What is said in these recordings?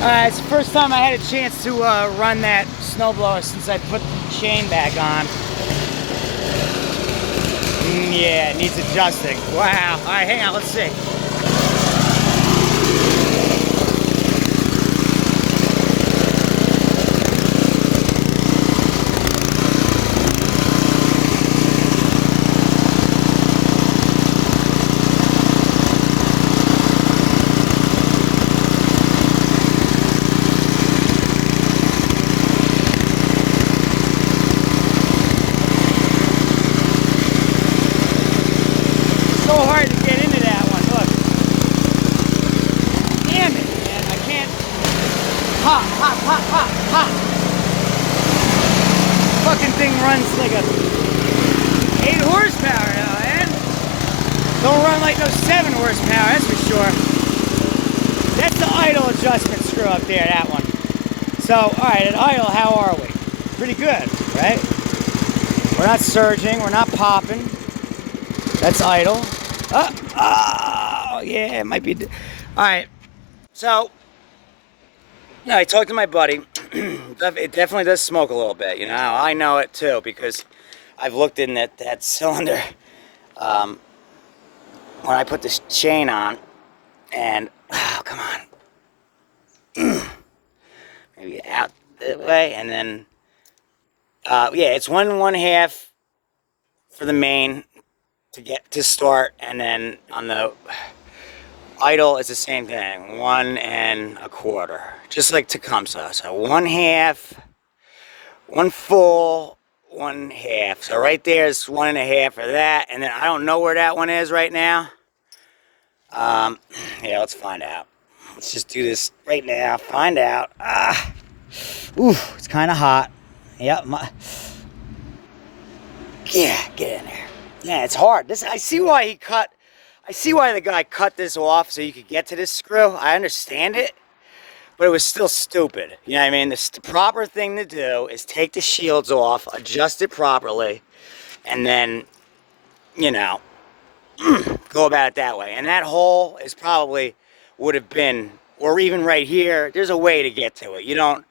It's the first time I had a chance to run that snowblower since I put the chain back on. Yeah, it needs adjusting. Wow. All right, hang on, let's see. So hard to get into that one. Look. Damn it, man. I can't. Ha, ha, ha, ha, ha. Fucking thing runs like a 8 horsepower now, man. Don't run like no 7 horsepower, that's for sure. That's the idle adjustment screw up there, that one. So, alright, at idle, how are we? Pretty good, right? We're not surging, we're not popping. That's idle. Oh, yeah, it might be. Alright, so, I talked to my buddy. It definitely does smoke a little bit, you know. I know it too because I've looked in that cylinder when I put this chain on, and, oh, come on. Maybe out that way, and then, yeah, it's 1/2 for the main to get to start, and then on the idle it's the same thing, 1 1/4, just like Tecumseh. So 1/2, 1 full, 1/2. So right there is 1 1/2 for that, and then I don't know where that one is right now. Yeah, let's find out. Let's just do this right now. Find out. Ooh, it's kind of hot. Yep. Yeah, get in there. Yeah, it's hard. This, I see why the guy cut this off so you could get to this screw. I understand it, but it was still stupid. You know what I mean? The proper thing to do is take the shields off, adjust it properly, and then, you know, go about it that way. And that hole is probably would have been, or even right here, there's a way to get to it. You don't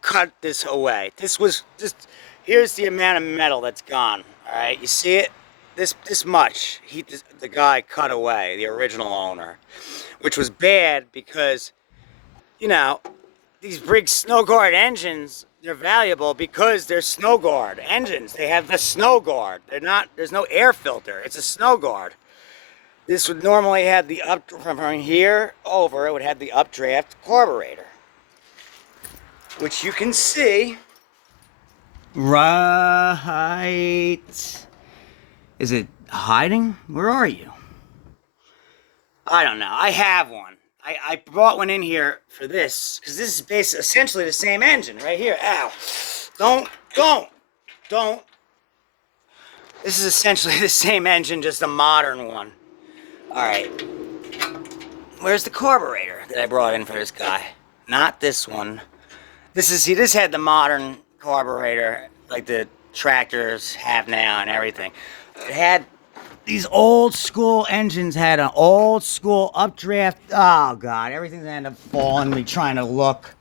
cut this away. This was just, here's the amount of metal that's gone. All right, you see it? This much, the guy cut away, the original owner, which was bad because, you know, these big snow guard engines, they're valuable because they're snow guard engines. They have the snow guard. They're not, there's no air filter. It's a snow guard. This would normally have the up, from here over, it would have the updraft carburetor, which you can see right. Is it hiding? Where are you? I don't know. I have one. I brought one in here for this, because this is basically essentially the same engine right here. Ow. Don't. This is essentially the same engine, just a modern one. Alright. Where's the carburetor that I brought in for this guy? Not this one. This had the modern carburetor, like the tractors have now and everything. It had, these old school engines had an old school updraft. Oh God, everything's ended up falling me trying to look.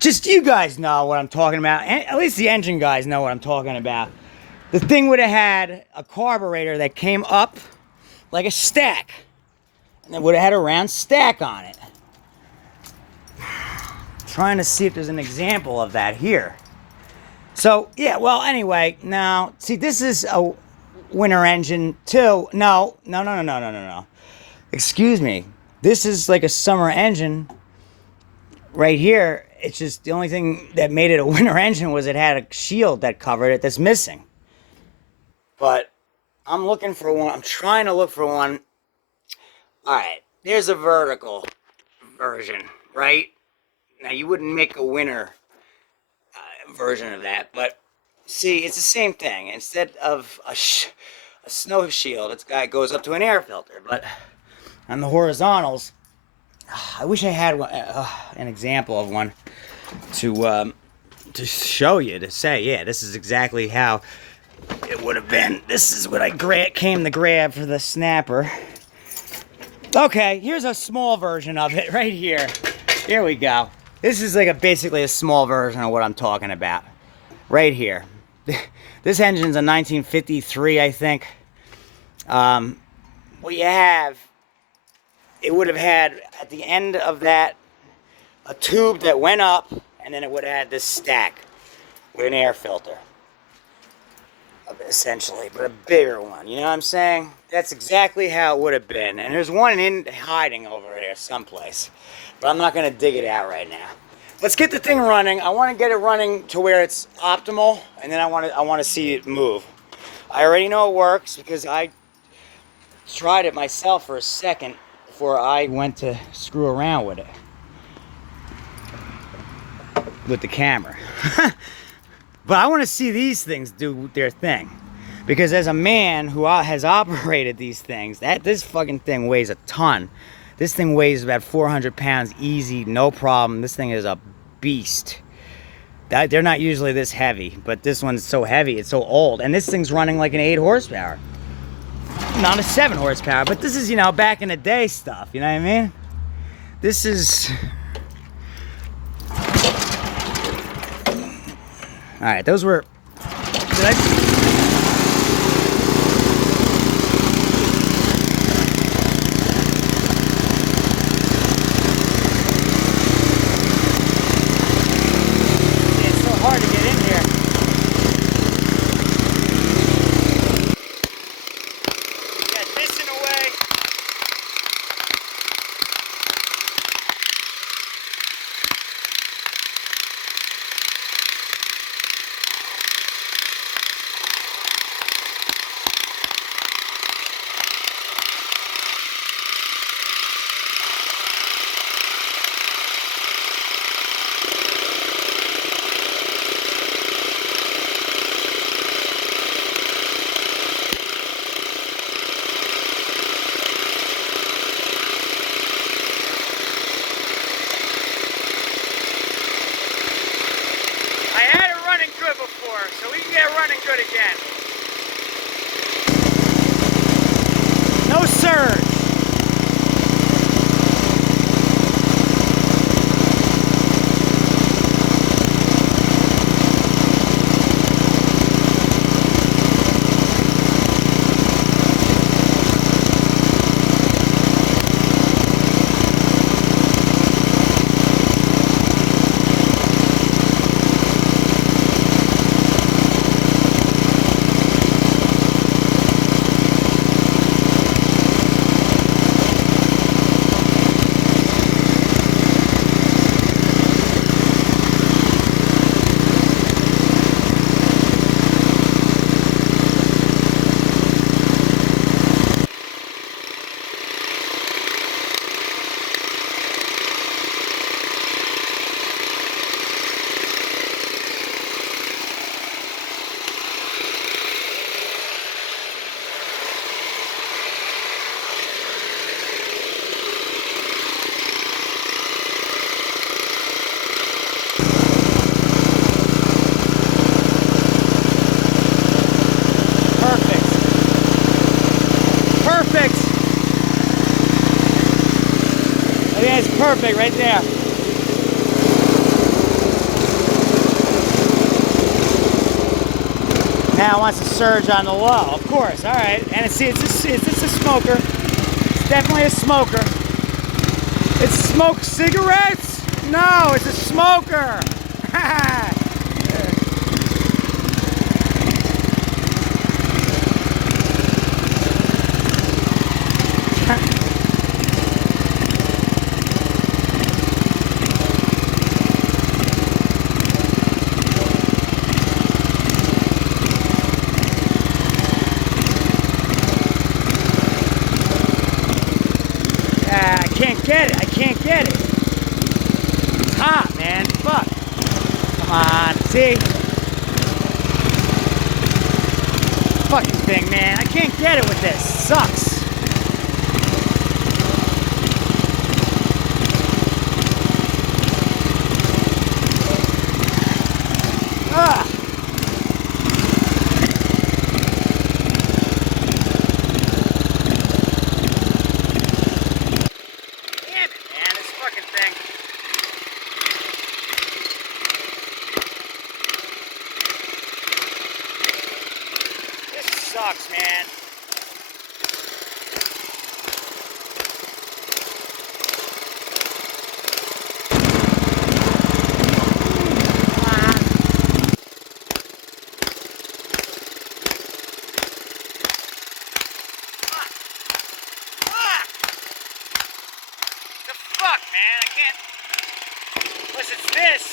Just, you guys know what I'm talking about. At least the engine guys know what I'm talking about. The thing would have had a carburetor that came up like a stack. And it would have had a round stack on it. Trying to see if there's an example of that here. So, yeah, well, anyway, now, see, this is a winter engine too. No. Excuse me. This is like a summer engine right here. It's just the only thing that made it a winter engine was it had a shield that covered it that's missing. But I'm looking for one. I'm trying to look for one. All right, there's a vertical version, right? Now, you wouldn't make a winter version of that, but see, it's the same thing. Instead of a snow shield, it goes up to an air filter. But on the horizontals, I wish I had one, an example of one to show you, to say, yeah, this is exactly how it would have been. This is what I came to grab for the snapper. Okay, here's a small version of it right here. Here we go. This is like basically a small version of what I'm talking about. Right here. This engine's a 1953, I think. What you have, it would have had at the end of that a tube that went up, and then it would have had this stack with an air filter, essentially, but a bigger one. You know what I'm saying? That's exactly how it would have been. And there's one in hiding over there someplace, but I'm not going to dig it out right now. Let's get the thing running. I want to get it running to where it's optimal, and then I want to see it move. I already know it works because I tried it myself for a second before I went to screw around with it with the camera. But I want to see these things do their thing, because as a man who has operated these things, this fucking thing weighs a ton. This thing weighs about 400 pounds easy, no problem. This thing is a beast. They're not usually this heavy, but this one's so heavy, it's so old, and this thing's running like an 8 horsepower. Not a 7 horsepower, but this is, you know, back in the day stuff, you know what I mean? This is... Alright, those were... Did I... hard to get in here. Got this in the way. Before, so we can get running good again. No surge. Perfect right there. Now it wants to surge on the low, of course. All right, and see, it's a smoker. It's definitely a smoker. It's smoke cigarettes? No, it's a smoker. I can't get it. It's hot, man. Fuck. Come on. See? Fucking thing, man. I can't get it with this. Sucks. Ah. Damn it, man. This fucking thing. sucks, man. Fuck, man, I can't. Unless it's this.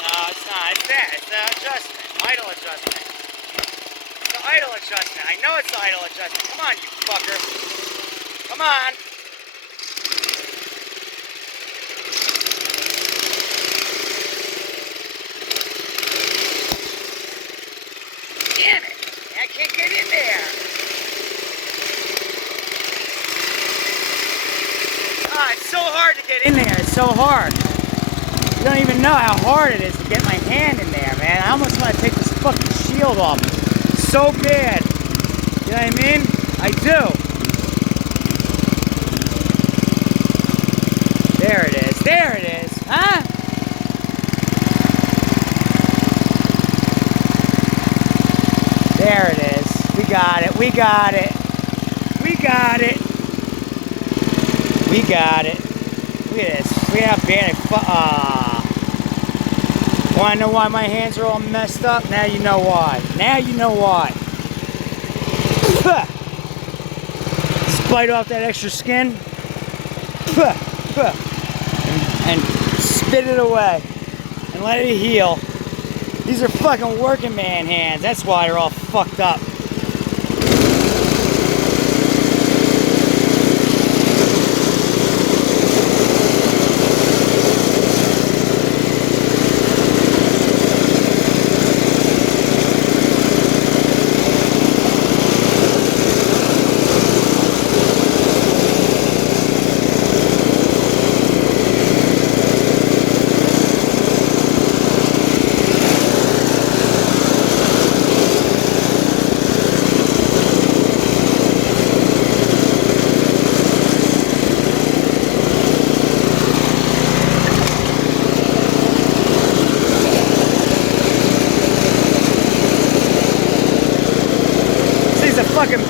No, it's not. It's that. It's the adjustment. Idle adjustment. It's the idle adjustment. I know it's the idle adjustment. Come on, you fucker. Come on. Damn it. I can't get in there. Ah, it's so hard to get in there. It's so hard. You don't even know how hard it is to get my hand in there, man. I almost want to take this fucking shield off. It's so bad. You know what I mean? I do. There it is. There it is. Huh? There it is. We got it. We got it. We got it. We got it. Look at this. We have bad. Want to know why my hands are all messed up? Now you know why. Now you know why. Just bite off that extra skin. And spit it away. And let it heal. These are fucking working man hands. That's why they're all fucked up.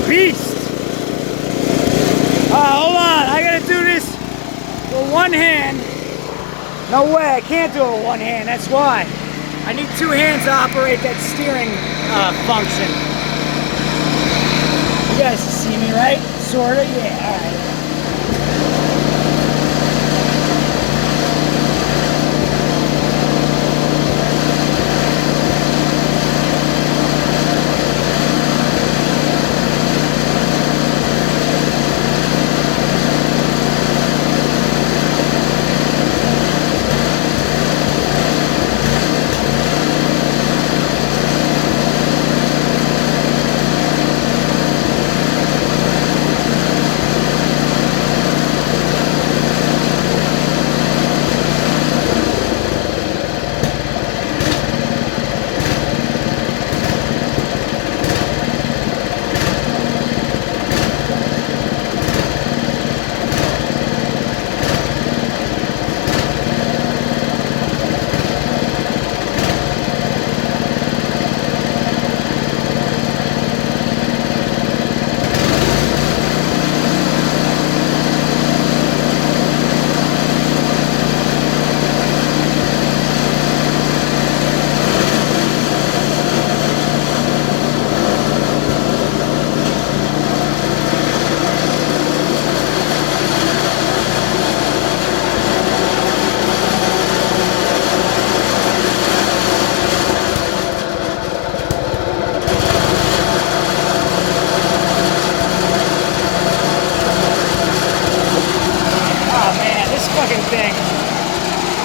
Beast! Hold on, I gotta do this with one hand. No way, I can't do it with one hand, that's why. I need two hands to operate that steering function. You guys see me, right? Sorta, yeah, alright.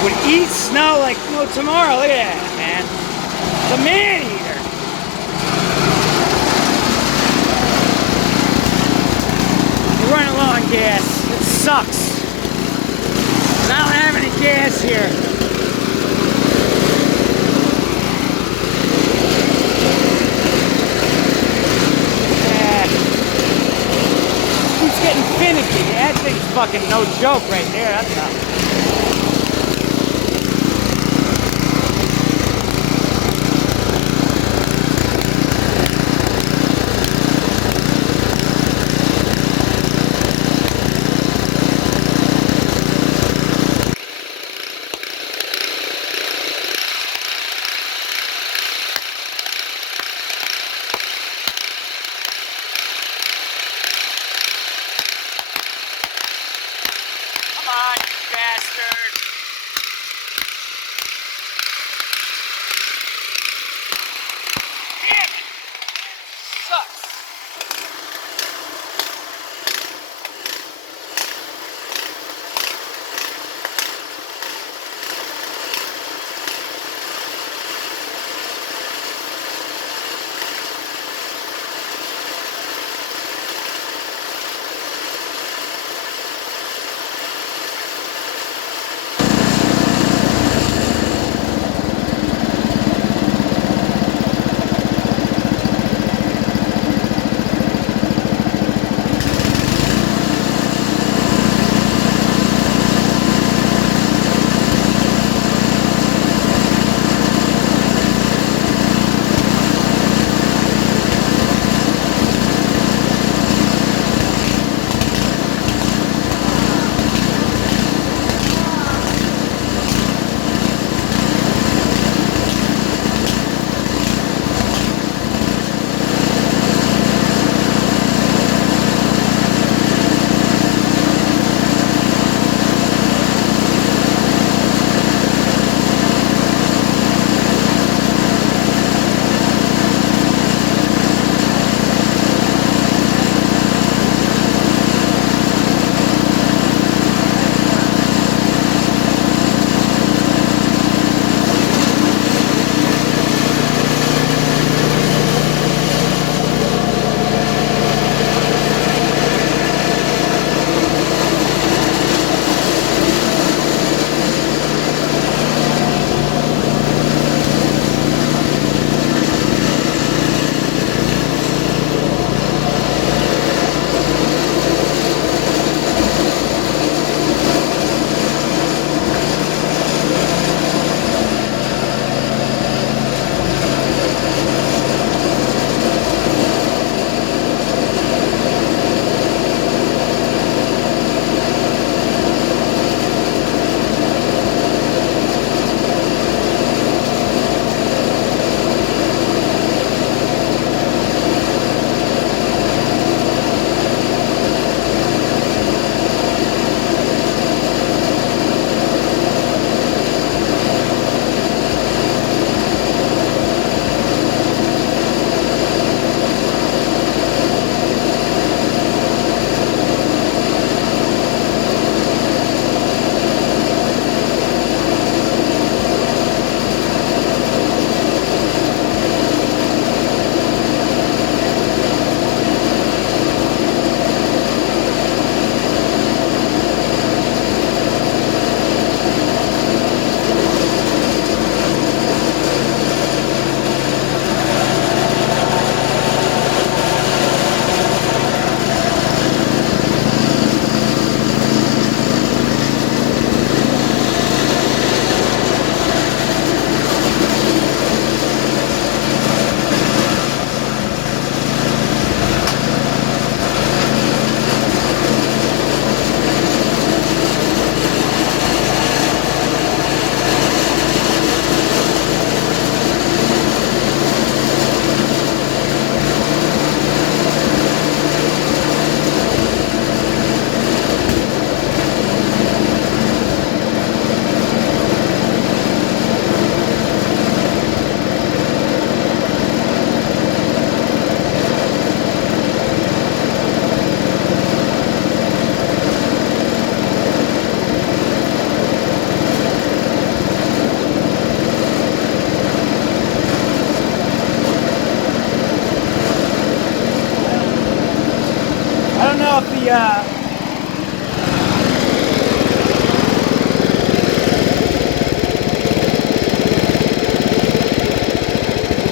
Would eat snow like no tomorrow. Look at that, man. The man eater. We're running low on gas. It sucks. I don't have any gas here. Yeah. Who's getting finicky? That thing's fucking no joke right there. That's not.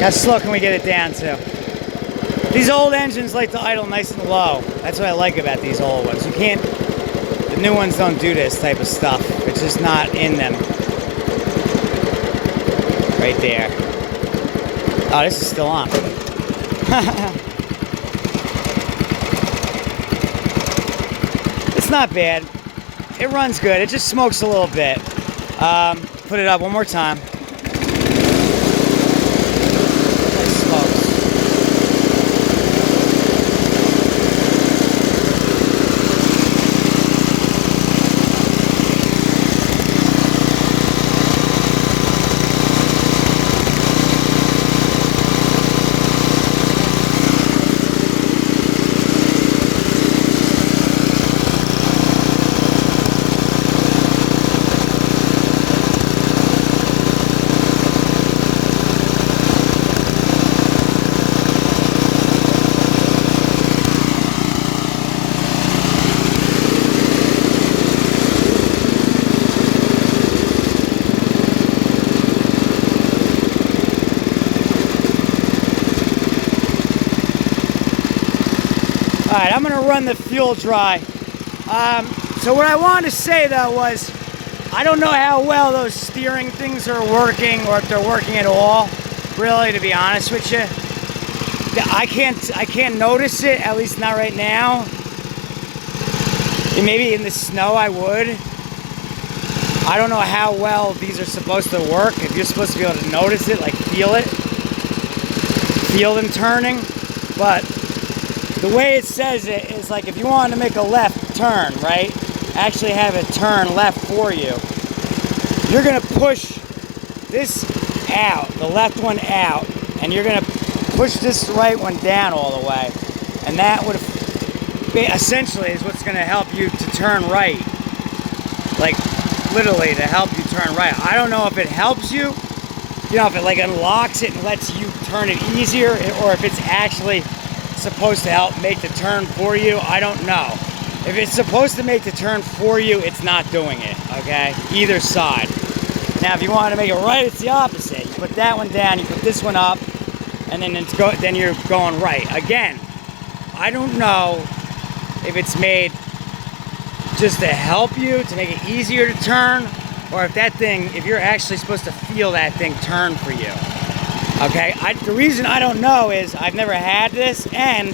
How slow can we get it down to? These old engines like to idle nice and low. That's what I like about these old ones. You can't, the new ones don't do this type of stuff. It's just not in them. Right there. Oh, this is still on. It's not bad. It runs good. It just smokes a little bit. Put it up one more time. It smokes. Alright, I'm going to run the fuel dry. So what I wanted to say though was, I don't know how well those steering things are working, or if they're working at all, really, to be honest with you. I can't notice it, at least not right now. And maybe in the snow I would. I don't know how well these are supposed to work, if you're supposed to be able to notice it, like feel it. Feel them turning, but the way it says it is like if you wanted to make a left turn, right? Actually have it turn left for you. You're gonna push this out, the left one out, and you're gonna push this right one down all the way. And that would essentially is what's gonna help you to turn right. Like literally to help you turn right. I don't know if it helps you, if it like unlocks it and lets you turn it easier, or if it's actually supposed to help make the turn for you. I don't know. If it's supposed to make the turn for you, it's not doing it, okay? Either side. Now, if you want to make it right, it's the opposite. You put that one down, you put this one up, and then then you're going right. Again, I don't know if it's made just to help you, to make it easier to turn, or if that thing, if you're actually supposed to feel that thing turn for you. Okay, the reason I don't know is I've never had this, and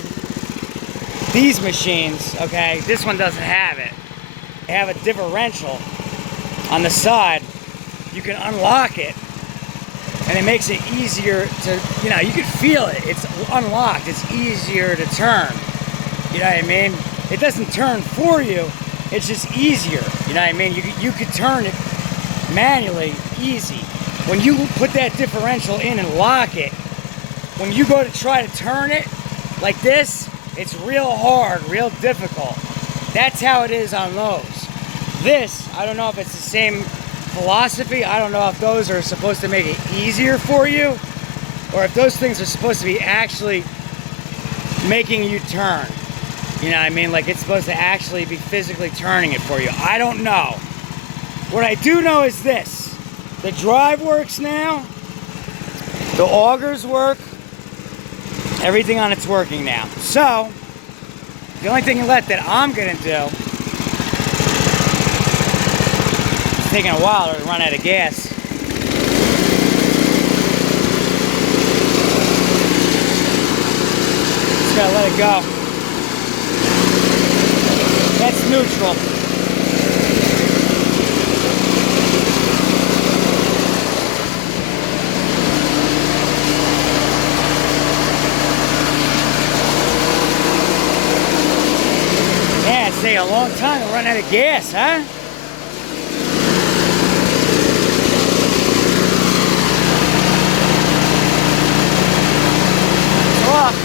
these machines, okay, this one doesn't have it. They have a differential on the side. You can unlock it, and it makes it easier to, you can feel it. It's unlocked. It's easier to turn. You know what I mean? It doesn't turn for you. It's just easier. You know what I mean? You could turn it manually, easy. When you put that differential in and lock it, when you go to try to turn it like this, it's real hard, real difficult. That's how it is on those. This, I don't know if it's the same philosophy. I don't know if those are supposed to make it easier for you, or if those things are supposed to be actually making you turn. You know what I mean? Like it's supposed to actually be physically turning it for you. I don't know. What I do know is this. The drive works now. The augers work. Everything on it's working now. So, the only thing left that I'm gonna do, it's taking a while to run out of gas. Just gotta let it go. That's neutral. Take a long time to run out of gas, huh? It's off.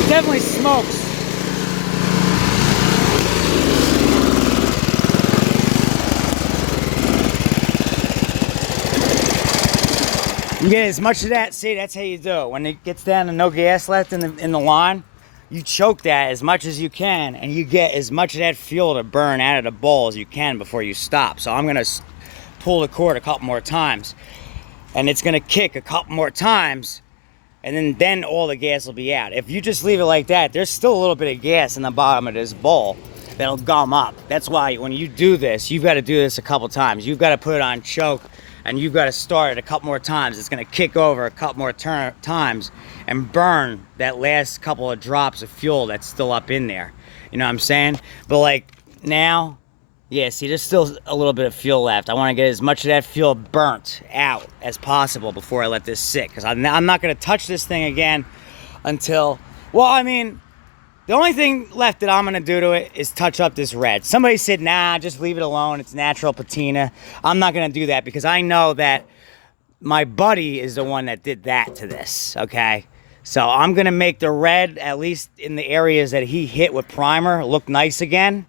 It definitely smokes. You get as much of that. See, that's how you do it. When it gets down to no gas left in the line, you choke that as much as you can, and you get as much of that fuel to burn out of the bowl as you can before you stop. So I'm gonna pull the cord a couple more times, and it's gonna kick a couple more times, and then all the gas will be out. If you just leave it like that, there's still a little bit of gas in the bottom of this bowl that'll gum up. That's why when you do this, you've got to do this a couple times. You've got to put it on choke, and you've got to start it a couple more times. It's going to kick over a couple more times and burn that last couple of drops of fuel that's still up in there. You know what I'm saying? But like now, yeah, see, there's still a little bit of fuel left. I want to get as much of that fuel burnt out as possible before I let this sit, because I'm not going to touch this thing again until, well, I mean, the only thing left that I'm going to do to it is touch up this red. Somebody said, nah, just leave it alone. It's natural patina. I'm not going to do that because I know that my buddy is the one that did that to this, okay? So I'm going to make the red, at least in the areas that he hit with primer, look nice again,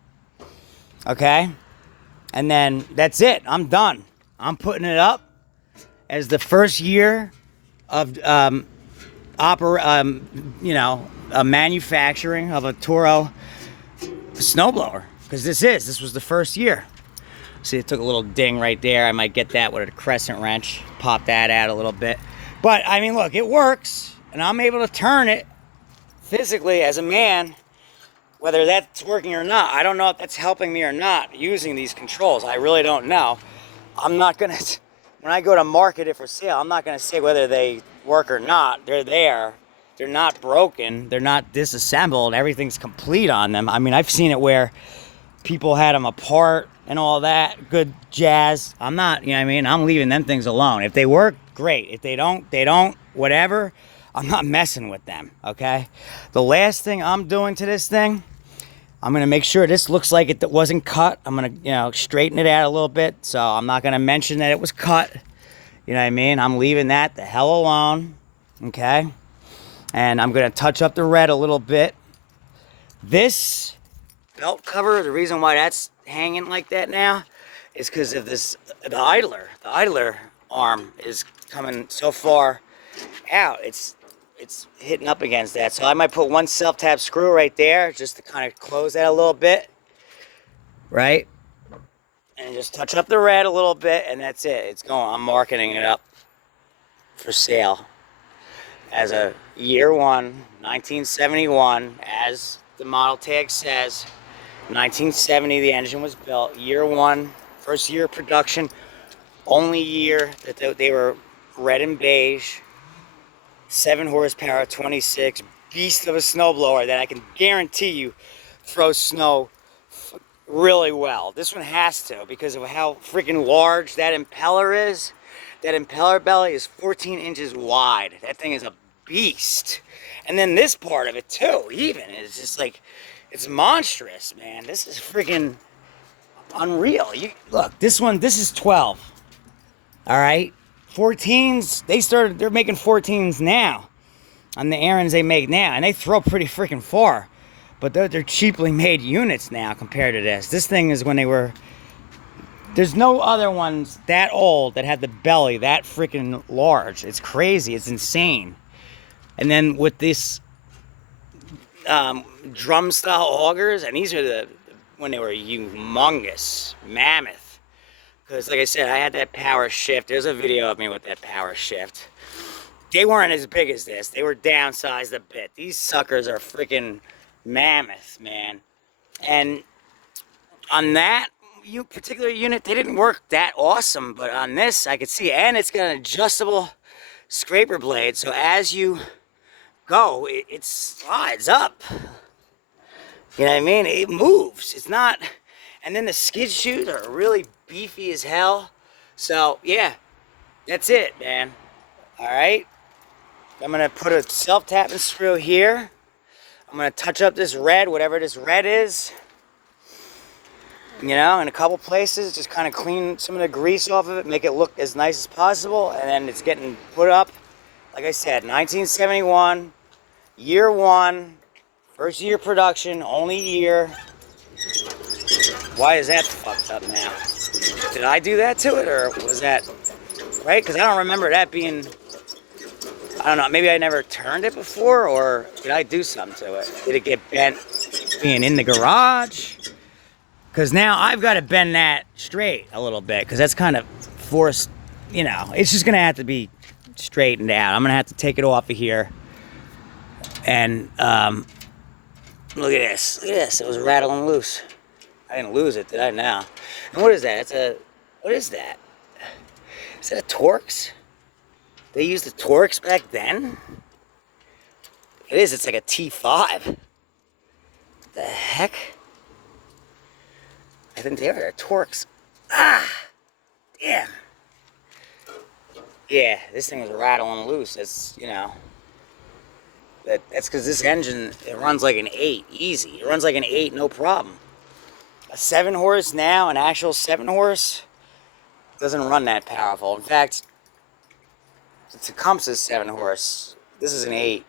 okay? And then that's it. I'm done. I'm putting it up as the first year of manufacturing of a Toro snowblower, because this was the first year. See, it took a little ding right there. I might get that with a crescent wrench, pop that out a little bit. But I mean, look, it works, and I'm able to turn it physically as a man, whether that's working or not. I don't know if that's helping me or not using these controls. I really don't know. I'm not gonna, when I go to market it for sale, I'm not gonna say whether they work or not. They're there. They're not broken. They're not disassembled. Everything's complete on them. I mean, I've seen it where people had them apart and all that. Good jazz. I'm not, you know what I mean? I'm leaving them things alone. If they work, great. If they don't, they don't. Whatever. I'm not messing with them, okay? The last thing I'm doing to this thing, I'm going to make sure this looks like it wasn't cut. I'm going to, straighten it out a little bit. So I'm not going to mention that it was cut. You know what I mean? I'm leaving that the hell alone, okay? And I'm going to touch up the red a little bit. This belt cover, the reason why that's hanging like that now is because of this, the idler arm is coming so far out. It's hitting up against that. So I might put one self-tap screw right there just to kind of close that a little bit, right? And just touch up the red a little bit, and that's it. It's going. I'm marketing it up for sale as a year one, 1971, as the model tag says. 1970, the engine was built. Year one, first year of production, only year that they were red and beige. 7 horsepower, 26, beast of a snowblower that I can guarantee you throws snow really well. This one has to, because of how freaking large that impeller is. That impeller belly is 14 inches wide. That thing is a beast. And then this part of it too, even, is just like, it's monstrous, man. This is freaking unreal. Look, this is 12. All right? 14s, they're making 14s now on the errands they make now, and they throw pretty freaking far. But they're cheaply made units now compared to this. This thing is when they were, there's no other ones that old that had the belly that freaking large. It's crazy. It's insane. And then with this drum style augers, and these are when they were humongous, mammoth. Because like I said, I had that power shift. There's a video of me with that power shift. They weren't as big as this. They were downsized a bit. These suckers are freaking mammoth, man. And on that particular unit, they didn't work that awesome. But on this, I could see. And it's got an adjustable scraper blade. So as you go, it slides up. You know what I mean? It moves. It's not... And then the skid shoes are really beefy as hell. So, yeah, that's it, man. All right? I'm going to put a self-tapping screw here. I'm going to touch up this red, whatever this red is. In a couple places. Just kind of clean some of the grease off of it. Make it look as nice as possible. And then it's getting put up. Like I said, 1971. Year one. First year production. Only year. Why is that fucked up now? Did I do that to it, or was that right? Because I don't remember that being. don't know, maybe I never turned it before, or did I do something to it? Did it get bent being in the garage? Because now I've got to bend that straight a little bit, because that's kind of forced, you know, it's just going to have to be straightened out. I'm going to have to take it off of here. And look at this. Look at this. It was rattling loose. I didn't lose it, did I? Now. And what is that? It's a, what is that? Is that a Torx? They used the Torx back then? It is. It's like a T5. What the heck? I think they are Torx. Ah! Damn. Yeah, this thing was rattling loose. It's, you know, that's because this engine, it runs like an 8, easy. It runs like an 8, no problem. A 7 horse now, an actual 7 horse, doesn't run that powerful. In fact, the Tecumseh's 7 horse. This is an 8.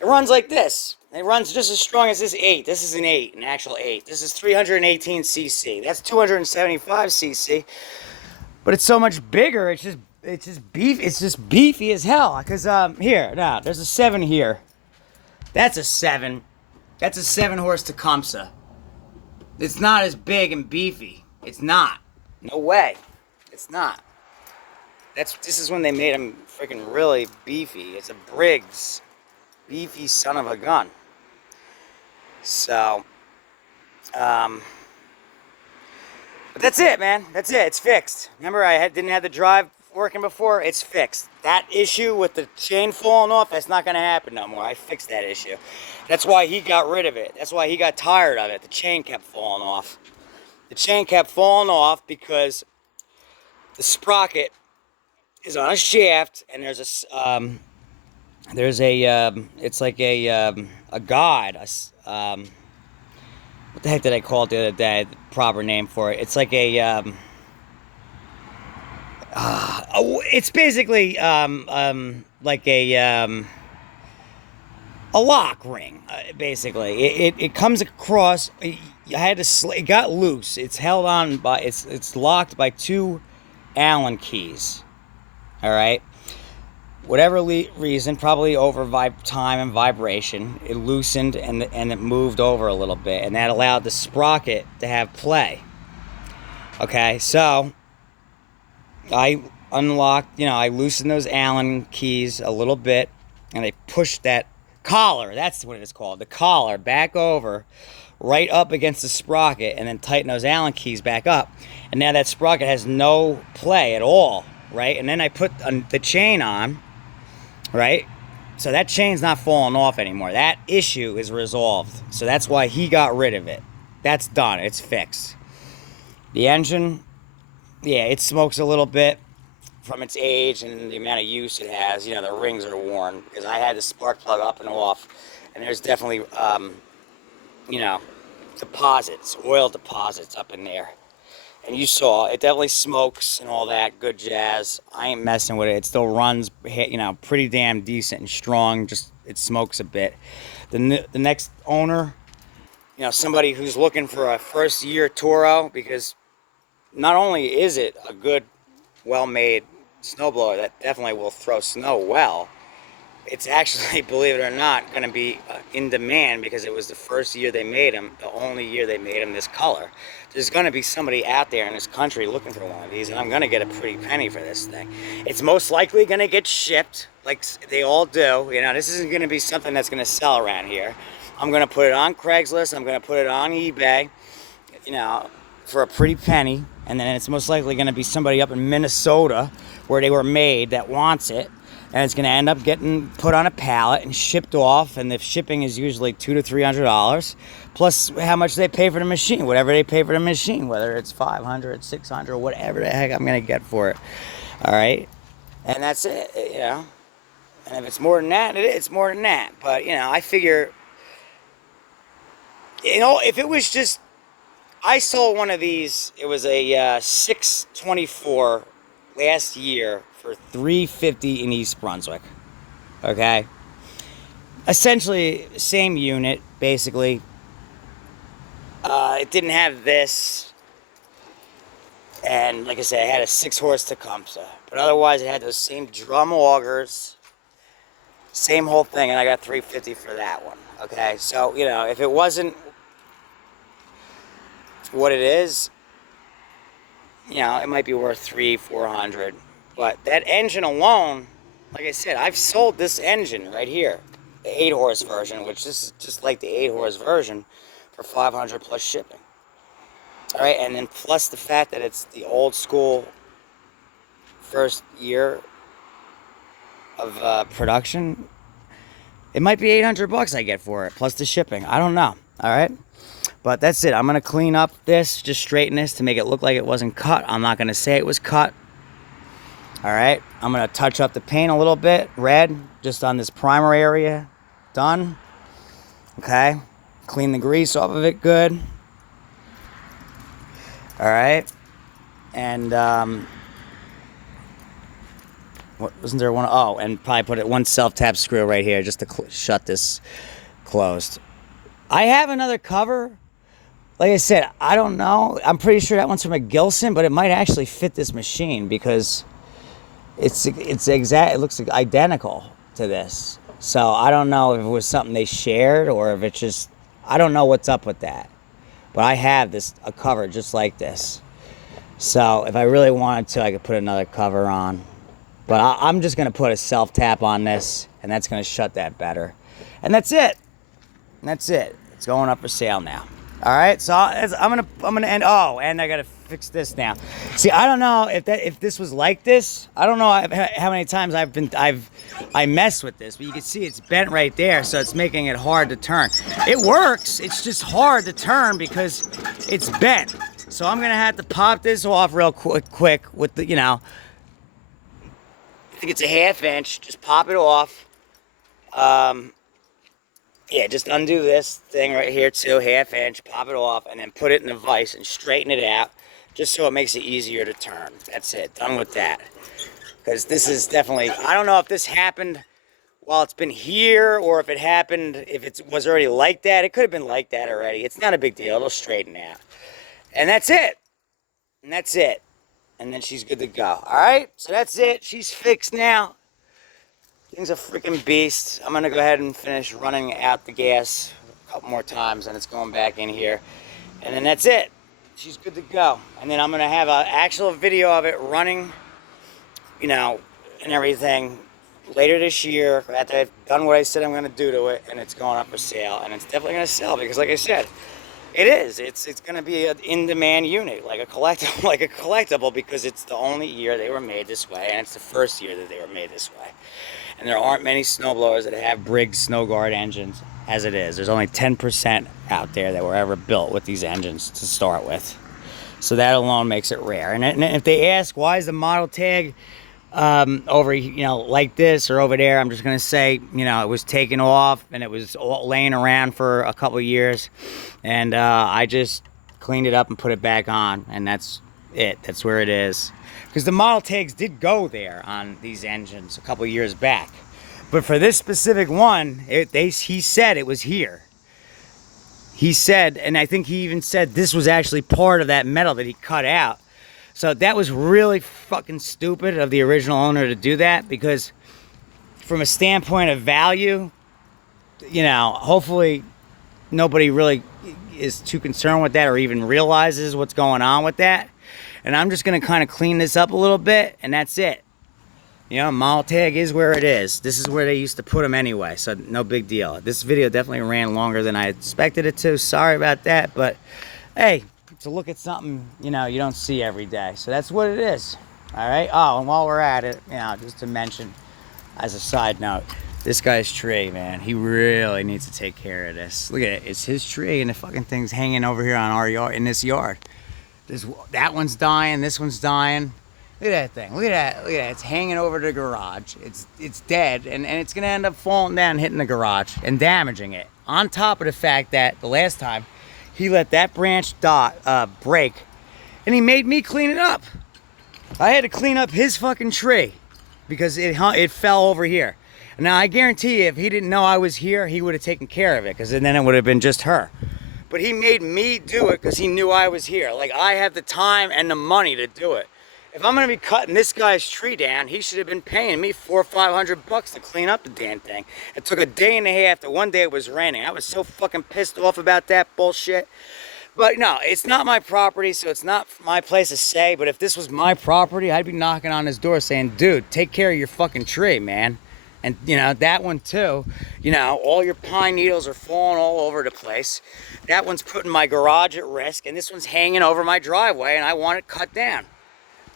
It runs like this. It runs just as strong as this 8. This is an 8, an actual 8. This is 318 cc. That's 275 cc. But it's so much bigger. It's just beefy as hell. Cause here, now there's a 7 here. That's a 7. That's a 7 horse Tecumseh. It's not as big and beefy. It's not. No way. It's not. This is when they made them freaking really beefy. It's a Briggs. Beefy son of a gun. So, but that's it, man. That's it. It's fixed. Remember, didn't have the drive working before? It's fixed. That issue with the chain falling off, that's not going to happen no more. I fixed that issue. That's why he got rid of it. That's why he got tired of it. The chain kept falling off. The chain kept falling off because the sprocket is on a shaft, and there's a it's like a guide. What the heck did I call it the other day? The proper name for it. It's like a it's basically like a lock ring. Basically, it comes across. I had to. It got loose. It's held on by. It's locked by 2 Allen keys. All right. Whatever reason, probably over time and vibration, it loosened and it moved over a little bit, and that allowed the sprocket to have play. Okay, so I unlocked, I loosened those Allen keys a little bit, and I pushed that collar, that's what it's called, the collar, back over, right up against the sprocket, and then tighten those Allen keys back up. And now that sprocket has no play at all, right? And then I put the chain on, right? So that chain's not falling off anymore. That issue is resolved. So that's why he got rid of it. That's done. It's fixed. The engine, yeah, it smokes a little bit from its age and the amount of use it has. The rings are worn because I had the spark plug up and off, and there's definitely, deposits, oil deposits up in there. And you saw, it definitely smokes and all that good jazz. I ain't messing with it. It still runs, pretty damn decent and strong. Just, it smokes a bit. The next owner, somebody who's looking for a first-year Toro, because not only is it a good, well-made snowblower that definitely will throw snow well, it's actually, believe it or not, going to be in demand because it was the first year they made them, the only year they made them this color. There's going to be somebody out there in this country looking for one of these, and I'm going to get a pretty penny for this thing. It's most likely going to get shipped, like they all do. This isn't going to be something that's going to sell around here. I'm going to put it on Craigslist. I'm going to put it on eBay, for a pretty penny, and then it's most likely going to be somebody up in Minnesota where they were made that wants it. And it's going to end up getting put on a pallet and shipped off. And the shipping is usually $200 to $300, plus how much they pay for the machine, whatever they pay for the machine, whether it's $500, $600, whatever the heck I'm going to get for it. All right, and that's it. And if it's more than that, it's more than that. But I figure, if it was just, I sold one of these. It was a 624 last year. For $350 in East Brunswick. Okay, essentially same unit basically. It didn't have this, and like I said, it had a 6 horse Tecumseh, but otherwise it had those same drum augers, Same whole thing, and I got $350 for that one. Okay, so you know, if it wasn't what it is, you know, it might be worth $300-400. But that engine alone, like I said, I've sold this engine right here, the 8-horse version, which is just like the 8-horse version, for $500 plus shipping. All right, and then plus the fact that it's the old school first year of production, it might be $800 I get for it, plus the shipping. I don't know. All right, but that's it. I'm gonna clean up this, just straighten this to make it look like it wasn't cut. I'm not gonna say it was cut. All right, I'm gonna touch up the paint a little bit, red, just on this primer area. Done. Okay, clean the grease off of it good. All right, and what, wasn't there one? Oh, and probably put it one self-tap screw right here just to shut this closed. I have another cover. Like I said, I don't know. I'm pretty sure that one's from a Gilson, but it might actually fit this machine because it's exact. It looks identical to this. So I don't know if it was something they shared or if it's just, I don't know what's up with that. But I have a cover just like this. So if I really wanted to, I could put another cover on. But I'm just going to put a self-tap on this, and that's going to shut that better. And that's it. And that's it. It's going up for sale now. All right, so I'm gonna end. Oh, and I gotta fix this now. See, I don't know if this was like this. I don't know how many times I messed with this, but you can see it's bent right there, so it's making it hard to turn. It works. It's just hard to turn because it's bent. So I'm gonna have to pop this off real quick with the, you know, I think it's a 1/2 inch. Just pop it off. Yeah, just undo this thing right here too, 1/2 inch, pop it off, and then put it in a vise and straighten it out, just so it makes it easier to turn. That's it, done with that. Because this is definitely, I don't know if this happened while it's been here, or if it happened, if it was already like that. It could have been like that already. It's not a big deal, it'll straighten out. And that's it. And that's it. And then she's good to go. All right, so that's it. She's fixed now. Thing's a freaking beast. I'm gonna go ahead and finish running out the gas a couple more times, and it's going back in here. And then that's it. She's good to go. And then I'm gonna have an actual video of it running, you know, and everything later this year after I've done what I said I'm gonna do to it, and it's going up for sale. And it's definitely gonna sell because, like I said, it is. It's gonna be an in-demand unit, like a collectible, because it's the only year they were made this way, and it's the first year that they were made this way. And there aren't many snowblowers that have Briggs snow guard engines as it is. There's only 10% out there that were ever built with these engines to start with. So that alone makes it rare. And if they ask, why is the model tag over, you know, like this or over there, I'm just going to say, you know, it was taken off and it was laying around for a couple of years. And I just cleaned it up and put it back on. And that's it. That's where it is. Because the model tags did go there on these engines a couple years back. But for this specific one, he said it was here. He said, and I think he even said this was actually part of that metal that he cut out. So that was really fucking stupid of the original owner to do that, because from a standpoint of value, you know, hopefully nobody really is too concerned with that or even realizes what's going on with that. And I'm just going to kind of clean this up a little bit, and that's it. You know, model tag is where it is. This is where they used to put them anyway, so no big deal. This video definitely ran longer than I expected it to. Sorry about that, but hey, to look at something, you know, you don't see every day. So that's what it is. All right? Oh, and while we're at it, you know, just to mention, as a side note, this guy's tree, man, he really needs to take care of this. Look at it. It's his tree, and the fucking thing's hanging over here on our yard, in this yard. That one's dying, this one's dying. Look at that thing, look at that, look at that. It's hanging over the garage. It's dead, and it's gonna end up falling down, hitting the garage, and damaging it. On top of the fact that the last time, he let that branch break, and he made me clean it up. I had to clean up his fucking tree, because it fell over here. Now, I guarantee you, if he didn't know I was here, he would have taken care of it, because then it would have been just her. But he made me do it because he knew I was here. Like, I have the time and the money to do it. If I'm gonna be cutting this guy's tree down, he should have been paying me $400 or $500 to clean up the damn thing. It took a day and a half. The one day it was raining. I was so fucking pissed off about that bullshit. But no, it's not my property, so it's not my place to say. But if this was my property, I'd be knocking on his door saying, dude, take care of your fucking tree, man. And, you know, that one too, you know, all your pine needles are falling all over the place. That one's putting my garage at risk, and this one's hanging over my driveway, and I want it cut down.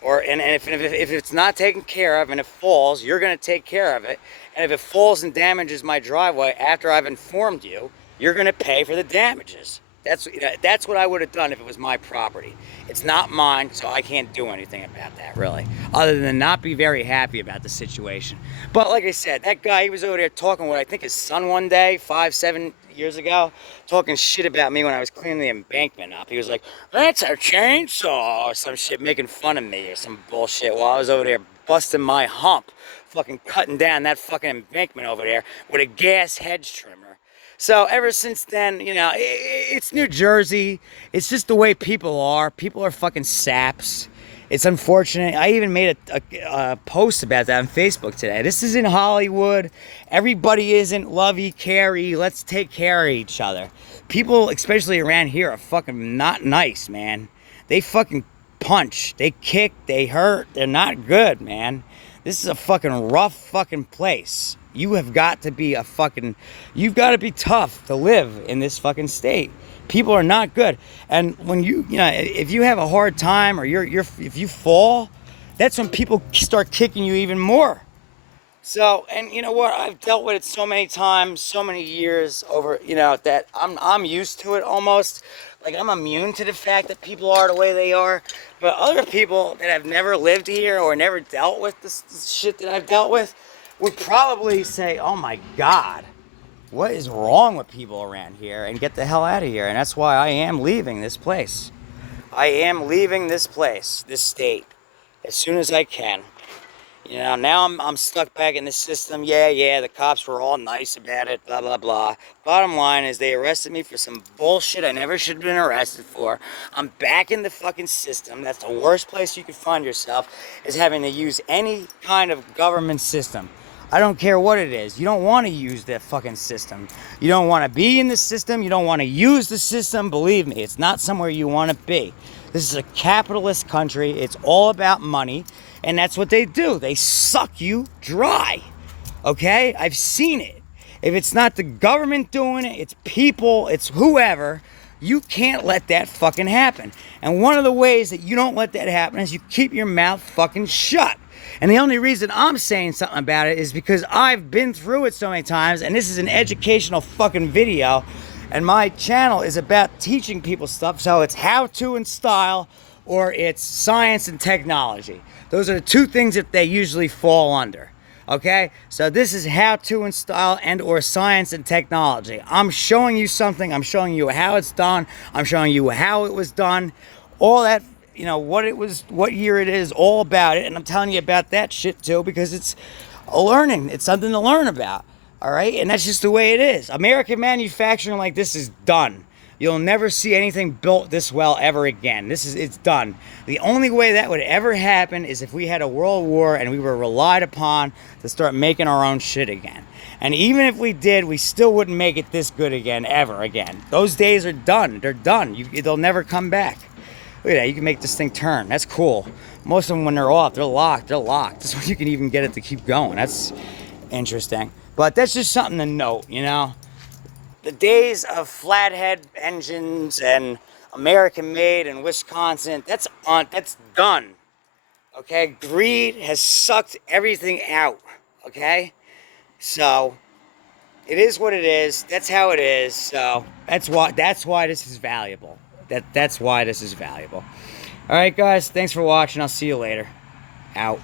And if it's not taken care of and it falls, you're going to take care of it. And if it falls and damages my driveway after I've informed you, you're going to pay for the damages. That's what I would have done if it was my property. It's not mine, so I can't do anything about that, really, other than not be very happy about the situation. But like I said, that guy, he was over there talking with, I think, his son one day, 5-7 years ago, talking shit about me when I was cleaning the embankment up. He was like, that's a chainsaw, or some shit, making fun of me or some bullshit while I was over there busting my hump, fucking cutting down that fucking embankment over there with a gas hedge trimmer. So ever since then, you know, it's New Jersey. It's just the way people are. People are fucking saps. It's unfortunate. I even made a post about that on Facebook today. This is in Hollywood. Everybody isn't lovey-carey. Let's take care of each other. People, especially around here, are fucking not nice, man. They fucking punch. They kick. They hurt. They're not good, man. This is a fucking rough fucking place. You have got to be you've got to be tough to live in this fucking state. People are not good. And when you know, if you have a hard time or if you fall, that's when people start kicking you even more. So, and you know what? I've dealt with it so many times, so many years over, you know, that I'm used to it almost. Like, I'm immune to the fact that people are the way they are. But other people that have never lived here or never dealt with this shit that I've dealt with would probably say, oh my God, what is wrong with people around here, and get the hell out of here. And that's why I am leaving this place. I am leaving this place, this state, as soon as I can. You know, now I'm stuck back in the system. Yeah, the cops were all nice about it, blah, blah, blah. Bottom line is they arrested me for some bullshit I never should have been arrested for. I'm back in the fucking system. That's the worst place you could find yourself, is having to use any kind of government system. I don't care what it is. You don't want to use that fucking system. You don't want to be in the system. You don't want to use the system. Believe me, it's not somewhere you want to be. This is a capitalist country. It's all about money. And that's what they do. They suck you dry. Okay? I've seen it. If it's not the government doing it, it's people, it's whoever. You can't let that fucking happen. And one of the ways that you don't let that happen is you keep your mouth fucking shut. And the only reason I'm saying something about it is because I've been through it so many times, and this is an educational fucking video, and my channel is about teaching people stuff, so it's how to and style, or it's science and technology. Those are the two things that they usually fall under. Okay, so this is how to and style and or science and technology. I'm showing you something. I'm showing you how it's done. I'm showing you how it was done. All that, you know, what it was, what year it is, all about it. And I'm telling you about that shit too, because it's a learning. It's something to learn about. All right, and that's just the way it is. American manufacturing like this is done. You'll never see anything built this well ever again. It's done. The only way that would ever happen is if we had a world war and we were relied upon to start making our own shit again. And even if we did, we still wouldn't make it this good again, ever again. Those days are done. They're done. They'll never come back. Look at that. You can make this thing turn. That's cool. Most of them, when they're off, they're locked. They're locked. That's when you can even get it to keep going. That's interesting. But that's just something to note, you know. The days of flathead engines and American made in Wisconsin, that's done. Okay? Greed has sucked everything out. Okay? So it is what it is. That's how it is. So that's why this is valuable. That's why this is valuable. All right, guys, thanks for watching. I'll see you later. Out.